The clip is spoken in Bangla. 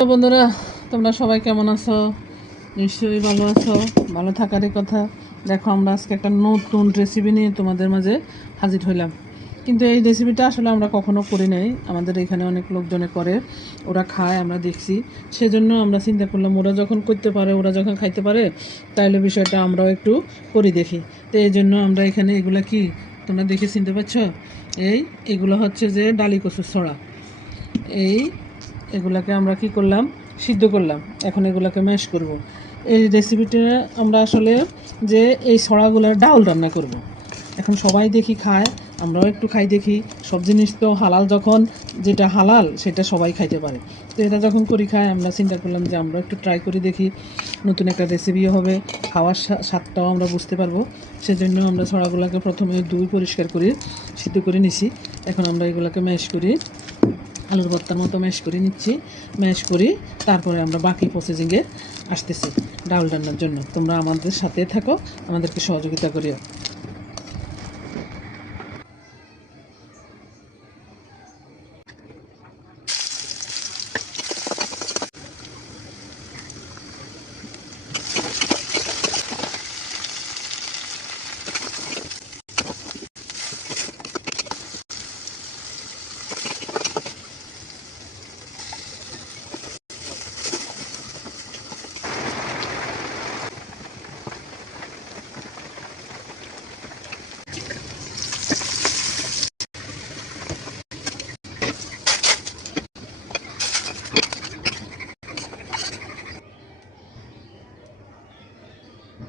তো বন্ধুরা, তোমরা সবাই কেমন আছো? নিশ্চয়ই ভালো আছো। ভালো থাকারই কথা। দেখো, আমরা আজকে একটা নতুন রেসিপি নিয়ে তোমাদের মাঝে হাজির হইলাম। কিন্তু এই রেসিপিটা আসলে আমরা কখনো করি নাই। আমাদের এখানে অনেক লোকজনে করে, ওরা খায়, আমরা দেখছি। সেজন্য আমরা চিন্তা করলাম, ওরা যখন করতে পারে, ওরা যখন খাইতে পারে, তাহলে বিষয়টা আমরাও একটু করি দেখি। তো এই জন্য আমরা এখানে এগুলা কি তোমরা দেখে চিনতে পারছো? এগুলো হচ্ছে যে ডালি কচুর ছড়া। এগুলাকে আমরা কি করলাম, সিদ্ধ করলাম। এখন এগুলাকে ম্যাশ করব। এই রেসিপিটা আমরা আসলে যে এই ছড়াগুলোর ডাউল রান্না করব। এখন সবাই দেখি খায়, আমরাও একটু খাই দেখি। সব জিনিস তো হালাল, যখন যেটা হালাল সেটা সবাই খাইতে পারে। তো এটা যখন করি খায়, আমরা চিন্তা করলাম যে আমরা একটু ট্রাই করে দেখি, নতুন একটা রেসিপিও হবে, খাওয়ার স্বাদটাও আমরা বুঝতে পারবো। সেজন্য আমরা ছড়াগুলোকে প্রথমে ধুই পরিষ্কার করে সিদ্ধ করে নিছি। এখন আমরা এগুলোকে ম্যাশ করি, আলুর ভর্তার মতো ম্যাশ করে নিচ্ছি। ম্যাশ করি, তারপরে আমরা বাকি প্রসেসিংয়ে আসতেছি ডাউল রান্নার জন্য। তোমরা আমাদের সাথে থাকো, আমাদেরকে সহযোগিতা করিও।